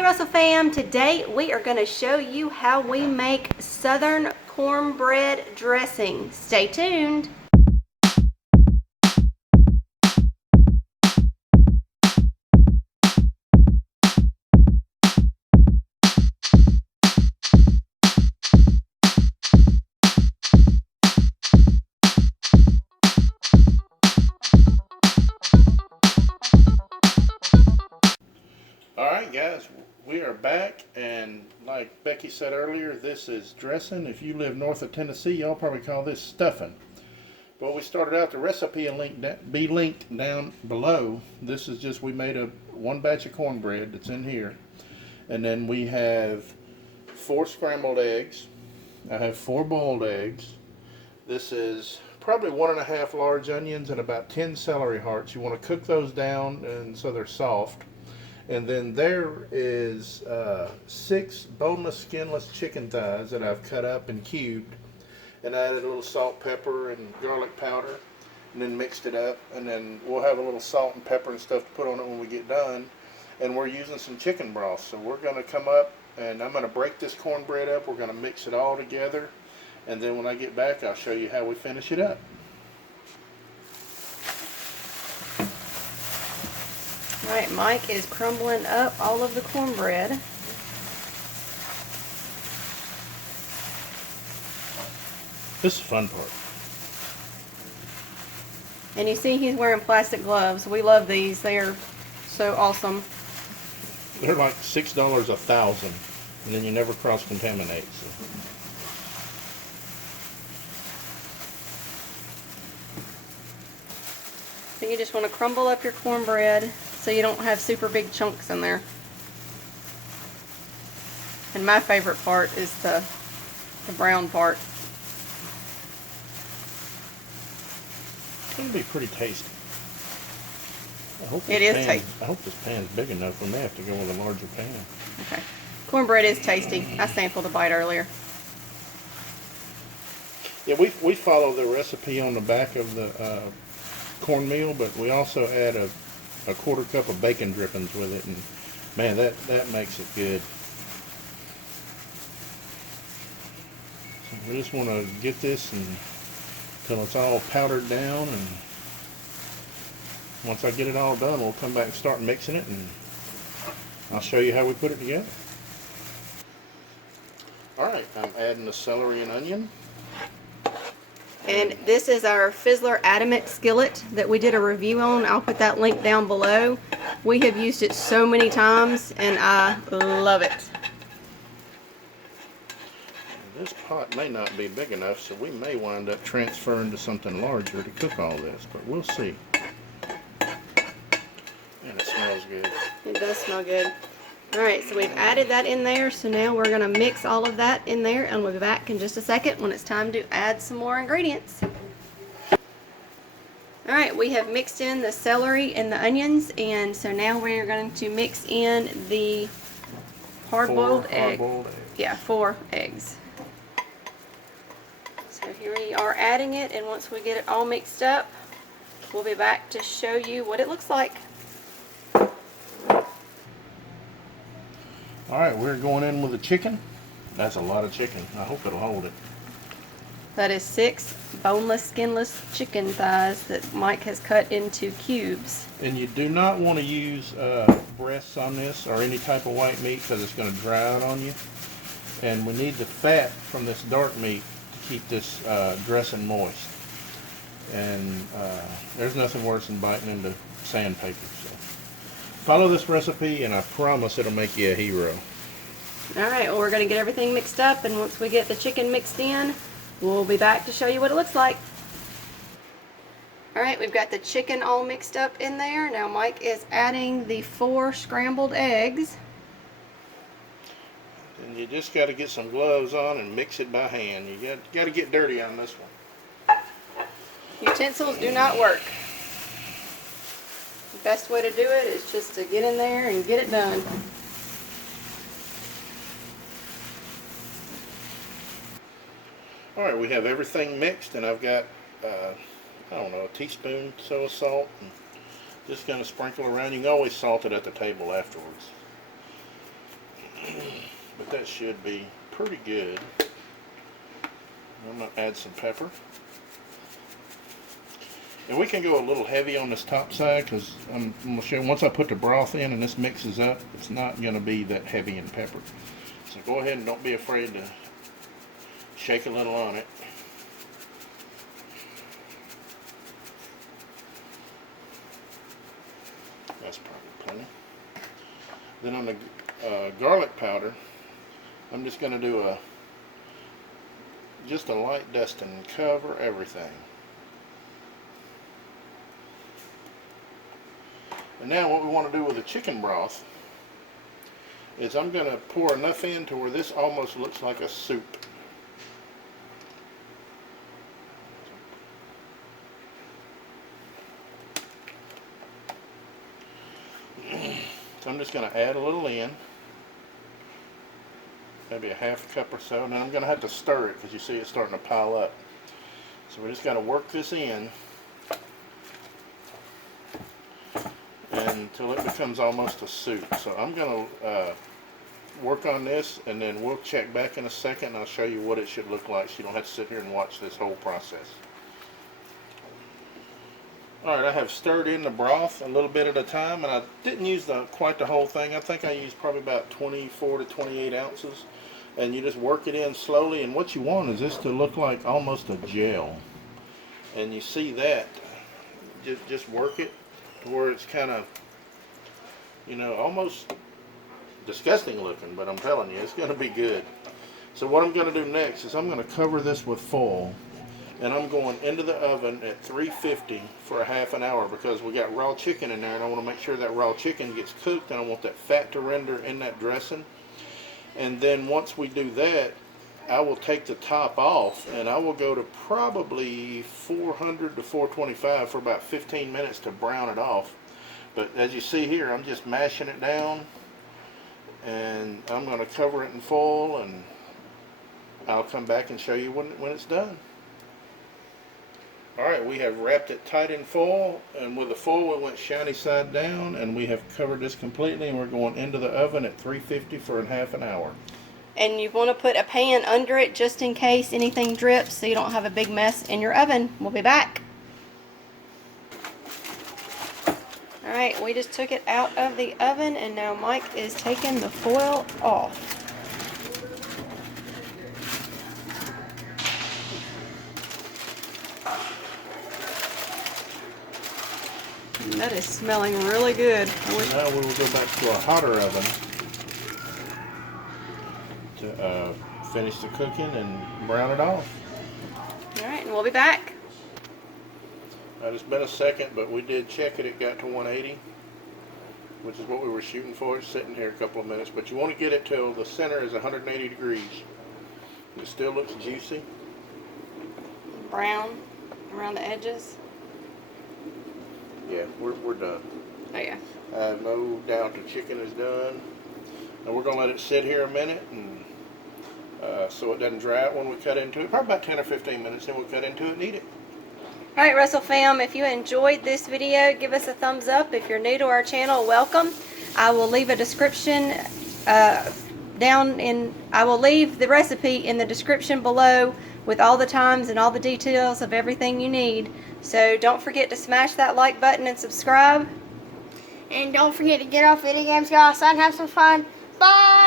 Hey Russell fam, today we are going to show you how we make Southern cornbread dressing. Stay tuned. Alright guys, we are back, and like Becky said earlier, this is dressing. If you live north of Tennessee, y'all probably call this stuffing. But we started out, the recipe will be linked down below. This is just, we made one batch of cornbread that's in here. And then we have 4 scrambled eggs. I have 4 boiled eggs. This is probably 1.5 large onions and about 10 celery hearts. You want to cook those down and so they're soft. And then there is 6 boneless, skinless chicken thighs that I've cut up and cubed, and added a little salt, pepper, and garlic powder, and then mixed it up. And then we'll have a little salt and pepper and stuff to put on it when we get done. And we're using some chicken broth, so we're going to come up and I'm going to break this cornbread up. We're going to mix it all together, and then when I get back, I'll show you how we finish it up. Alright, Mike is crumbling up all of the cornbread. This is the fun part. And you see he's wearing plastic gloves. We love these. They are so awesome. They're like $6 a thousand, and then you never cross-contaminate. So you just want to crumble up your cornbread so you don't have super big chunks in there. And my favorite part is the brown part. It's going to be pretty tasty. It is tasty. I hope this pan's big enough. We may have to go with a larger pan. Okay. Cornbread is tasty. I sampled a bite earlier. Yeah, we follow the recipe on the back of the cornmeal, but we also add a 1/4 cup of bacon drippings with it, and man, that makes it good. So we just want to get this until it's all powdered down, and once I get it all done, we'll come back and start mixing it, and I'll show you how we put it together. Alright, I'm adding the celery and onion. And this is our Fizzler Adamant skillet that we did a review on. I'll put that link down below. We have used it so many times and I love it. This pot may not be big enough, so we may wind up transferring to something larger to cook all this, but we'll see. And it smells good. It does smell good. Alright, so we've added that in there, so now we're going to mix all of that in there, and we'll be back in just a second when it's time to add some more ingredients. Alright, we have mixed in the celery and the onions, and so now we're going to mix in the hard-boiled egg. Yeah, 4 eggs. So here we are adding it, and once we get it all mixed up, we'll be back to show you what it looks like. Alright, we're going in with the chicken. That's a lot of chicken. I hope it'll hold it. That is 6 boneless, skinless chicken thighs that Mike has cut into cubes. And you do not want to use breasts on this or any type of white meat because it's going to dry out on you. And we need the fat from this dark meat to keep this dressing moist. And there's nothing worse than biting into sandpaper. So follow this recipe and I promise it'll make you a hero. Alright, well we're going to get everything mixed up, and once we get the chicken mixed in, we'll be back to show you what it looks like. Alright, we've got the chicken all mixed up in there. Now Mike is adding the 4 scrambled eggs. And you just got to get some gloves on and mix it by hand. You got to get dirty on this one. Utensils do not work. The best way to do it is just to get in there and get it done. Alright, we have everything mixed, and I've got, I don't know, a teaspoon or so of salt. And just going to sprinkle around. You can always salt it at the table afterwards. But that should be pretty good. I'm going to add some pepper. And we can go a little heavy on this top side because I'm going to show you once I put the broth in and this mixes up, it's not going to be that heavy in pepper. So go ahead and don't be afraid to shake a little on it. That's probably plenty. Then on the garlic powder, I'm just going to do just a light dusting and cover everything. And now what we want to do with the chicken broth is I'm going to pour enough in to where this almost looks like a soup. So I'm just going to add a little in, maybe a half cup or so, and then I'm going to have to stir it because you see it's starting to pile up. So we just got to work this in until it becomes almost a soup. So I'm going to work on this, and then we'll check back in a second and I'll show you what it should look like so you don't have to sit here and watch this whole process. Alright, I have stirred in the broth a little bit at a time, and I didn't use quite the whole thing. I think I used probably about 24 to 28 ounces. And you just work it in slowly, and what you want is this to look like almost a gel. And you see that, just work it to where it's kind of, you know, almost disgusting looking, but I'm telling you, it's going to be good. So what I'm going to do next is I'm going to cover this with foil, and I'm going into the oven at 350 for a half an hour because we got raw chicken in there, and I want to make sure that raw chicken gets cooked, and I want that fat to render in that dressing. And then once we do that, I will take the top off, and I will go to probably 400 to 425 for about 15 minutes to brown it off. But as you see here, I'm just mashing it down, and I'm going to cover it in foil, and I'll come back and show you when it's done. Alright, we have wrapped it tight in foil, and with the foil we went shiny side down, and we have covered this completely, and we're going into the oven at 350 for a half an hour. And you want to put a pan under it just in case anything drips so you don't have a big mess in your oven. We'll be back. Alright, we just took it out of the oven, and now Mike is taking the foil off. That is smelling really good. Now we will go back to a hotter oven to finish the cooking and brown it off. Alright, and we'll be back. It's been a second, but we did check it. It got to 180, which is what we were shooting for. It's sitting here a couple of minutes, but you want to get it till the center is 180 degrees. It still looks juicy. Brown around the edges. Yeah, we're done. Oh yeah. I have no doubt the chicken is done. And we're going to let it sit here a minute, and so it doesn't dry out when we cut into it. Probably about 10 or 15 minutes, then we'll cut into it and eat it. Alright, Russell fam, if you enjoyed this video, give us a thumbs up. If you're new to our channel, welcome. I will leave a description I will leave the recipe in the description below with all the times and all the details of everything you need. So don't forget to smash that like button and subscribe. And don't forget to get off video games, go outside and have some fun. Bye!